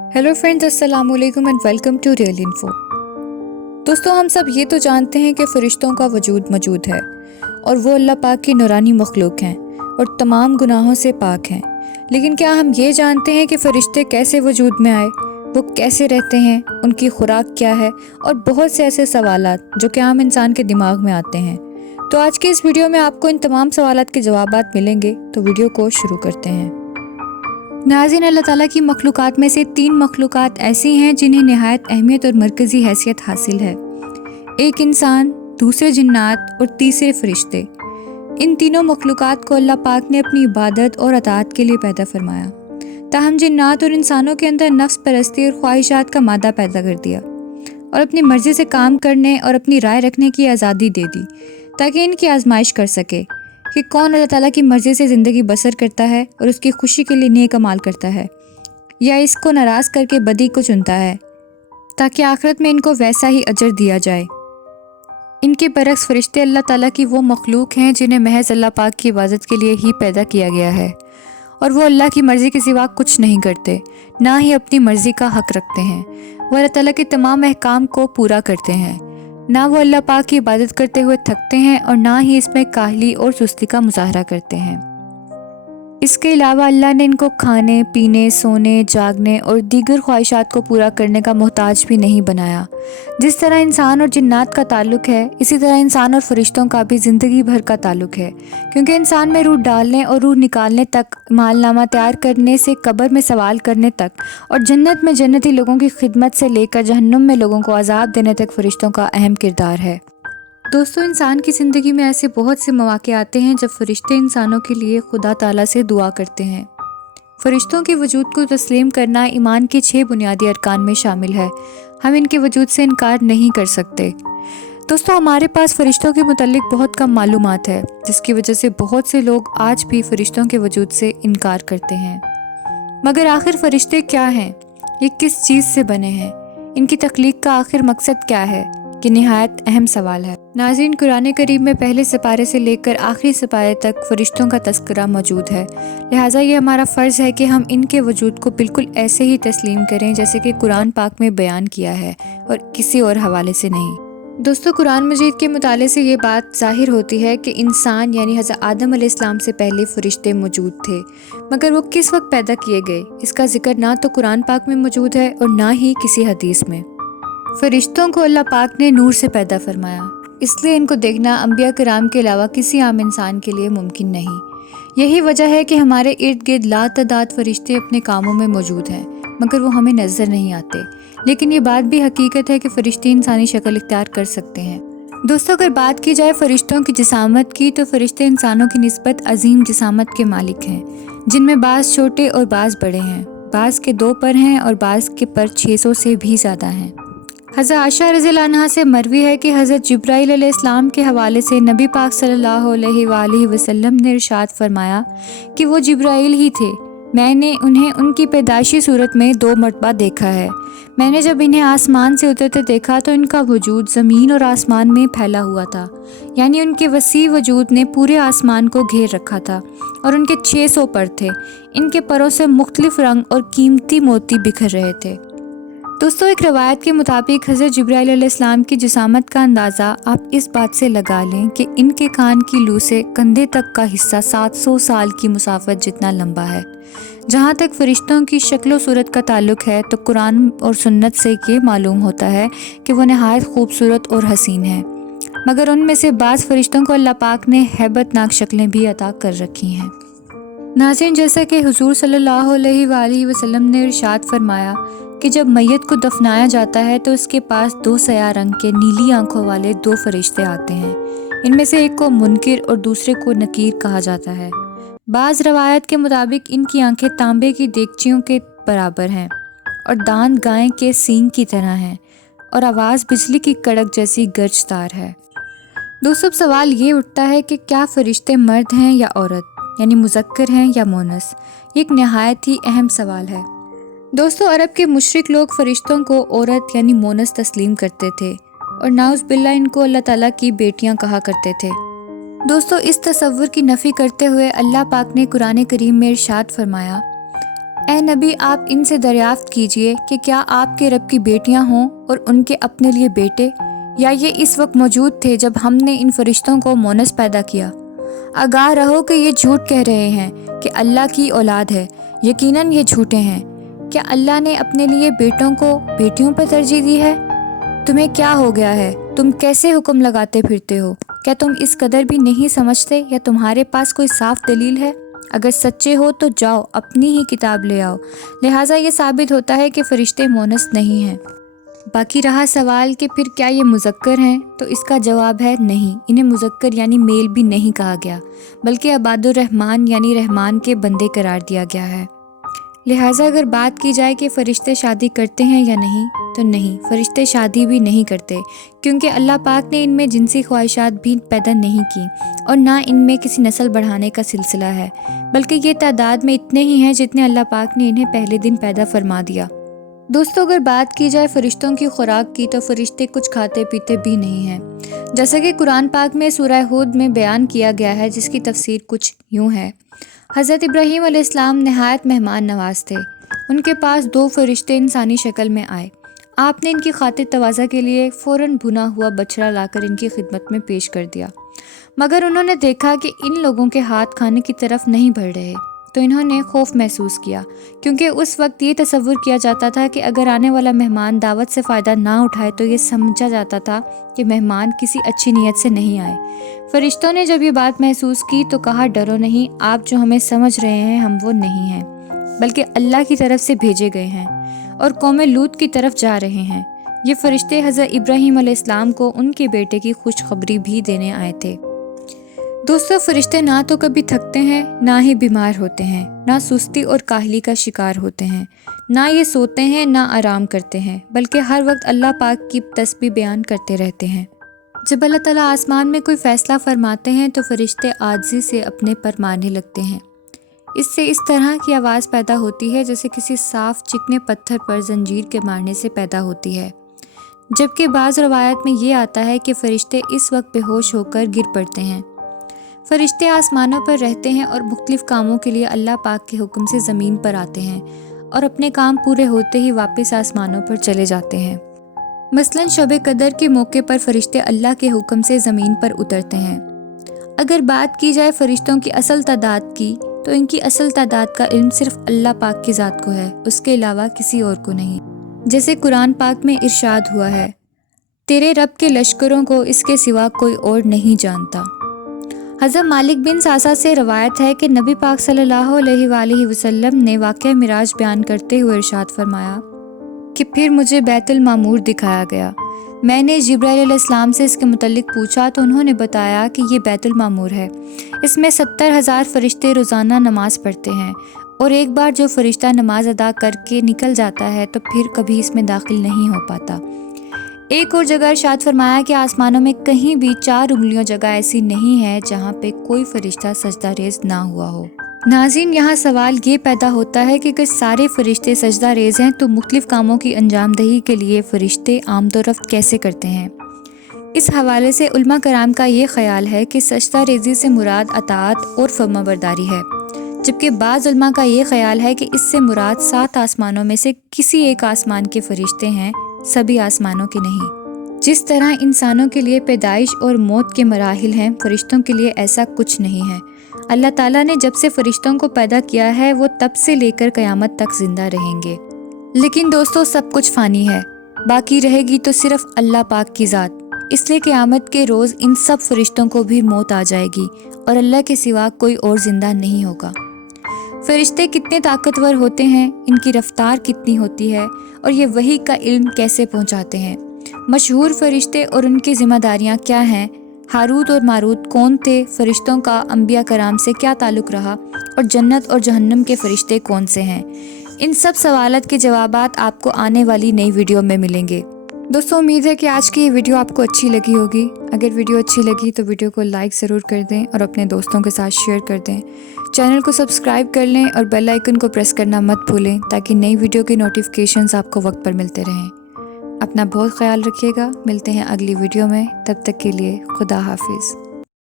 Hello friends, अस्सलाम वालेकुम and welcome to Real Info. दोस्तों, हम सब ये तो जानते हैं कि फ़रिश्तों का वजूद मौजूद है और वो अल्लाह पाक की नूरानी मखलूक हैं और तमाम गुनाहों से पाक हैं। लेकिन क्या हम ये जानते हैं कि फ़रिश्ते कैसे वजूद में आए, वो कैसे रहते हैं, उनकी खुराक क्या है और बहुत से ऐसे सवालात जो कि आम इंसान के दिमाग में आते हैं। तो आज के इस वीडियो में आपको इन तमाम सवालात के जवाबात मिलेंगे। तो वीडियो को शुरू करते हैं। नाज़रीन, अल्लाह ताला की मखलूक़ात में से 3 मखलूक़ात ऐसी हैं जिन्हें नहायत अहमियत और मरकज़ी हैसियत हासिल है। एक इंसान, दूसरे जिन्नात और तीसरे फ़रिश्ते। इन तीनों मखलूक़ात को अल्लाह पाक ने अपनी इबादत और अताअत के लिए पैदा फरमाया। ताहम जिन्नात और इंसानों के अंदर नफ्स परस्ती और ख्वाहिशात का मादा पैदा कर दिया और अपनी मर्ज़ी से काम करने और अपनी राय रखने की आज़ादी दे दी ताकि इनकी आजमाइश कर सके कि कौन अल्लाह ताला की मर्ज़ी से ज़िंदगी बसर करता है और उसकी खुशी के लिए नेक अमाल करता है, या इसको नाराज़ करके बदी को चुनता है ताकि आखिरत में इनको वैसा ही अजर दिया जाए। इनके बरक्स फ़रिश्ते अल्लाह ताला की वो मखलूक हैं जिन्हें महज अल्लाह पाक की इबादत के लिए ही पैदा किया गया है और वो अल्लाह की मर्ज़ी के सिवा कुछ नहीं करते, ना ही अपनी मर्ज़ी का हक़ रखते हैं। वो अल्लाह ताला के तमाम अहकाम को पूरा करते हैं। ना वो अल्लाह पाक की इबादत करते हुए थकते हैं और ना ही इसमें काहली और सुस्ती का मुजाहरा करते हैं। इसके अलावा अल्लाह ने इनको खाने, पीने, सोने, जागने और दीगर ख्वाहिशात को पूरा करने का मोहताज भी नहीं बनाया। जिस तरह इंसान और जिन्नात का ताल्लुक है, इसी तरह इंसान और फरिश्तों का भी ज़िंदगी भर का ताल्लुक है, क्योंकि इंसान में रूह डालने और रूह निकालने तक, मालनामा तैयार करने से कब्र में सवाल करने तक और जन्नत में जन्नती लोगों की खिदमत से लेकर जहन्नुम में लोगों को अजाब देने तक फरिश्तों का अहम किरदार है। दोस्तों, इंसान की ज़िंदगी में ऐसे बहुत से मौके आते हैं जब फ़रिश्ते इंसानों के लिए खुदा ताला से दुआ करते हैं। फ़रिश्तों के वजूद को तस्लीम करना ईमान के 6 बुनियादी अरकान में शामिल है। हम इनके वजूद से इनकार नहीं कर सकते। दोस्तों, हमारे पास फ़रिश्तों के मुतालिक बहुत कम मालूमात है, जिसकी वजह से बहुत से लोग आज भी फ़रिश्तों के वजूद से इनकार करते हैं। मगर आखिर फ़रिश्ते क्या हैं? ये किस चीज़ से बने हैं? इनकी तख्लीक का आखिर मकसद क्या है? कि निहायत अहम सवाल है। नाज़रीन, कुरान करीम में पहले सिपारे से लेकर आखिरी सिपारे तक फ़रिश्तों का तज़किरा मौजूद है। लिहाजा ये हमारा फ़र्ज़ है कि हम इनके वजूद को बिल्कुल ऐसे ही तस्लीम करें जैसे कि कुरान पाक में बयान किया है और किसी और हवाले से नहीं। दोस्तों, कुरान मजीद के मुताले से ये बात ज़ाहिर होती है कि इंसान यानी हज़रत आदम अलैहिस्सलाम से पहले फ़रिश्ते मौजूद थे, मगर वो किस वक्त पैदा किए गए, इसका जिक्र ना तो कुरान पाक में मौजूद है और ना ही किसी हदीस में। फ़रिश्तों को अल्लाह पाक ने नूर से पैदा फरमाया, इसलिए इनको देखना अंबिया किराम के अलावा किसी आम इंसान के लिए मुमकिन नहीं। यही वजह है कि हमारे इर्द गिर्द लातदाद फ़रिश्ते अपने कामों में मौजूद हैं, मगर वो हमें नज़र नहीं आते। लेकिन ये बात भी हकीकत है कि फ़रिश्ते इंसानी शक्ल इख्तियार कर सकते हैं। दोस्तों, अगर बात की जाए फ़रिश्तों की जिसामत की, तो फ़रिश्ते इंसानों की निस्बत अजीम जिसामत के मालिक हैं, जिनमें बाज़ छोटे और बाज़ बड़े हैं। बाज़ के 2 पर हैं और बाज़ के पर 600 से भी ज़्यादा हैं। हज़रत आयशा रज़ियल्लाहु अन्हा से मरवी है कि हज़रत जिब्राईल अलैहिस्सलाम के हवाले से नबी पाक सल्लल्लाहु अलैहि वसल्लम ने इरशाद फरमाया कि वो जिब्राईल ही थे। मैंने उन्हें उनकी पैदाइशी सूरत में 2 मरतबा देखा है। मैंने जब इन्हें आसमान से उतरते देखा तो इनका वजूद ज़मीन और आसमान में फैला हुआ था, यानी उनके वसी वजूद ने पूरे आसमान को घेर रखा था और उनके 600 पर थे। इनके परों से मुख्तलिफ रंग और कीमती मोती बिखर रहे थे। दोस्तों, एक रवायत के मुताबिक हज़रत जिब्राईल अलैहिस्सलाम की जिसामत का अंदाज़ा आप इस बात से लगा लें कि इनके कान की लू से कंधे तक का हिस्सा 700 साल की मुसाफत जितना लंबा है। जहाँ तक फ़रिश्तों की शक्ल सूरत का ताल्लुक है, तो कुरान और सुन्नत से ये मालूम होता है कि वो नहायत खूबसूरत और हसीन है, मगर उनमें से बाज़ फ़रिश्तों को अल्लाह पाक ने हैबतनाक शक्लें भी अता कर रखी हैं। नाज़रीन, जैसा कि हुज़ूर सल्लल्लाहु अलैहि वसल्लम ने इरशाद फरमाया कि जब मैयत को दफनाया जाता है तो उसके पास 2 सया रंग के नीली आंखों वाले 2 फरिश्ते आते हैं। इनमें से एक को मुनकिर और दूसरे को नकीर कहा जाता है। बाज़ रवायत के मुताबिक इनकी आंखें तांबे की देगचियों के बराबर हैं और दांत गाय के सींग की तरह हैं और आवाज़ बिजली की कड़क जैसी गर्जदार है। दोस्तों, सवाल ये उठता है कि क्या फ़रिश्ते मर्द हैं या औरत, यानी मुज़क्कर हैं या मोनस? ये एक नहायत ही अहम सवाल है। दोस्तों, अरब के मुशरिक लोग फ़रिश्तों को औरत यानी मोनस तस्लीम करते थे और नाउज़ बिल्ला इनको अल्लाह ताला की बेटियां कहा करते थे। दोस्तों, इस तसव्वुर की नफ़ी करते हुए अल्लाह पाक ने कुरान करीम में इरशाद फरमाया اے نبی آپ ان سے دریافت کیجئے کہ کیا آپ کے رب کی بیٹیاں ہوں اور ان کے اپنے لیے بیٹے، یا یہ اس وقت موجود تھے جب ہم نے ان فرشتوں کو مونس پیدا کیا؟ آگاہ رہو کہ یہ جھوٹ کہہ رہے ہیں کہ اللہ کی اولاد ہے، یقیناً یہ جھوٹے ہیں۔ کیا اللہ نے اپنے لیے بیٹوں کو بیٹیوں پر ترجیح دی ہے؟ تمہیں کیا ہو گیا ہے؟ تم کیسے حکم لگاتے پھرتے ہو؟ کیا تم اس قدر بھی نہیں سمجھتے یا تمہارے پاس کوئی صاف دلیل ہے؟ اگر سچے ہو تو جاؤ اپنی ہی کتاب لے آؤ۔ لہٰذا یہ ثابت ہوتا ہے کہ فرشتے مونس نہیں ہیں۔ باقی رہا سوال کہ پھر کیا یہ مذکر ہیں، تو اس کا جواب ہے نہیں، انہیں مذکر یعنی میل بھی نہیں کہا گیا، بلکہ عباد الرحمن یعنی رحمان کے بندے قرار دیا گیا ہے۔ لہٰذا اگر بات کی جائے کہ فرشتے شادی کرتے ہیں یا نہیں، تو نہیں، فرشتے شادی بھی نہیں کرتے، کیونکہ اللہ پاک نے ان میں جنسی خواہشات بھی پیدا نہیں کی، اور نہ ان میں کسی نسل بڑھانے کا سلسلہ ہے، بلکہ یہ تعداد میں اتنے ہی ہیں جتنے اللہ پاک نے انہیں پہلے دن پیدا فرما دیا۔ دوستو اگر بات کی جائے فرشتوں کی خوراک کی، تو فرشتے کچھ کھاتے پیتے بھی نہیں ہیں، جیسا کہ قرآن پاک میں سورہ ہود میں بیان کیا گیا ہے، جس کی تفسیر کچھ یوں ہے۔ حضرت ابراہیم علیہ السلام نہایت مہمان نواز تھے۔ ان کے پاس 2 فرشتے انسانی شکل میں آئے۔ آپ نے ان کی خاطر تواضع کے لیے فوراً بھنا ہوا بچڑا لا کر ان کی خدمت میں پیش کر دیا، مگر انہوں نے دیکھا کہ ان لوگوں کے ہاتھ کھانے کی طرف نہیں بڑھ رہے، تو انہوں نے خوف محسوس کیا، کیونکہ اس وقت یہ تصور کیا جاتا تھا کہ اگر آنے والا مہمان دعوت سے فائدہ نہ اٹھائے تو یہ سمجھا جاتا تھا کہ مہمان کسی اچھی نیت سے نہیں آئے۔ فرشتوں نے جب یہ بات محسوس کی تو کہا، ڈرو نہیں، آپ جو ہمیں سمجھ رہے ہیں ہم وہ نہیں ہیں، بلکہ اللہ کی طرف سے بھیجے گئے ہیں اور قوم لوط کی طرف جا رہے ہیں۔ یہ فرشتے حضرت ابراہیم علیہ السلام کو ان کے بیٹے کی خوشخبری بھی دینے آئے تھے۔ دوستو فرشتے نہ تو کبھی تھکتے ہیں، نہ ہی بیمار ہوتے ہیں، نہ سستی اور کاہلی کا شکار ہوتے ہیں، نہ یہ سوتے ہیں نہ آرام کرتے ہیں، بلکہ ہر وقت اللہ پاک کی تسبیح بیان کرتے رہتے ہیں۔ جب اللہ تعالیٰ آسمان میں کوئی فیصلہ فرماتے ہیں تو فرشتے عاجزی سے اپنے پر مارنے لگتے ہیں۔ اس سے اس طرح کی آواز پیدا ہوتی ہے جیسے کسی صاف چکنے پتھر پر زنجیر کے مارنے سے پیدا ہوتی ہے، جبکہ بعض روایت میں یہ آتا ہے کہ فرشتے اس وقت بے ہوش ہو کر گر پڑتے ہیں۔ فرشتے آسمانوں پر رہتے ہیں اور مختلف کاموں کے لیے اللہ پاک کے حکم سے زمین پر آتے ہیں، اور اپنے کام پورے ہوتے ہی واپس آسمانوں پر چلے جاتے ہیں۔ مثلاً شب قدر کے موقع پر فرشتے اللہ کے حکم سے زمین پر اترتے ہیں۔ اگر بات کی جائے فرشتوں کی اصل تعداد کی، تو ان کی اصل تعداد کا علم صرف اللہ پاک کی ذات کو ہے، اس کے علاوہ کسی اور کو نہیں۔ جیسے قرآن پاک میں ارشاد ہوا ہے، تیرے رب کے لشکروں کو اس کے سوا کوئی اور نہیں جانتا۔ حضرت مالک بن ساسا سے روایت ہے کہ نبی پاک صلی اللہ علیہ وآلہ وسلم نے واقعہ معراج بیان کرتے ہوئے ارشاد فرمایا کہ پھر مجھے بیت المعمور دکھایا گیا۔ میں نے جبرائیل علیہ السلام سے اس کے متعلق پوچھا تو انہوں نے بتایا کہ یہ بیت المعمور ہے، اس میں 70,000 فرشتے روزانہ نماز پڑھتے ہیں، اور ایک بار جو فرشتہ نماز ادا کر کے نکل جاتا ہے تو پھر کبھی اس میں داخل نہیں ہو پاتا۔ ایک اور جگہ ارشاد فرمایا کہ آسمانوں میں کہیں بھی 4 انگلیوں جگہ ایسی نہیں ہے جہاں پہ کوئی فرشتہ سجدہ ریز نہ ہوا ہو۔ ناظرین یہاں سوال یہ پیدا ہوتا ہے کہ اگر سارے فرشتے سجدہ ریز ہیں تو مختلف کاموں کی انجام دہی کے لیے فرشتے آمد و رفت کیسے کرتے ہیں؟ اس حوالے سے علماء کرام کا یہ خیال ہے کہ سجدہ ریزی سے مراد اطاعت اور فرما برداری ہے، جبکہ بعض علماء کا یہ خیال ہے کہ اس سے مراد 7 آسمانوں میں سے کسی ایک آسمان کے فرشتے ہیں، سبھی آسمانوں کے نہیں۔ جس طرح انسانوں کے لیے پیدائش اور موت کے مراحل ہیں، فرشتوں کے لیے ایسا کچھ نہیں ہے۔ اللہ تعالیٰ نے جب سے فرشتوں کو پیدا کیا ہے وہ تب سے لے کر قیامت تک زندہ رہیں گے، لیکن دوستو سب کچھ فانی ہے، باقی رہے گی تو صرف اللہ پاک کی ذات۔ اس لیے قیامت کے روز ان سب فرشتوں کو بھی موت آ جائے گی اور اللہ کے سوا کوئی اور زندہ نہیں ہوگا۔ فرشتے کتنے طاقتور ہوتے ہیں، ان کی رفتار کتنی ہوتی ہے، اور یہ وحی کا علم کیسے پہنچاتے ہیں؟ مشہور فرشتے اور ان کی ذمہ داریاں کیا ہیں؟ ہاروت اور ماروت کون تھے؟ فرشتوں کا انبیاء کرام سے کیا تعلق رہا؟ اور جنت اور جہنم کے فرشتے کون سے ہیں؟ ان سب سوالات کے جوابات آپ کو آنے والی نئی ویڈیو میں ملیں گے۔ دوستو امید ہے کہ آج کی یہ ویڈیو آپ کو اچھی لگی ہوگی۔ اگر ویڈیو اچھی لگی تو ویڈیو کو لائک ضرور کر دیں اور اپنے دوستوں کے ساتھ شیئر کر دیں۔ چینل کو سبسکرائب کر لیں اور بیل آئیکن کو پریس کرنا مت بھولیں تاکہ نئی ویڈیو کی نوٹیفیکیشنز آپ کو وقت پر ملتے رہیں۔ اپنا بہت خیال رکھیے گا، ملتے ہیں اگلی ویڈیو میں، تب تک کے لیے خدا حافظ۔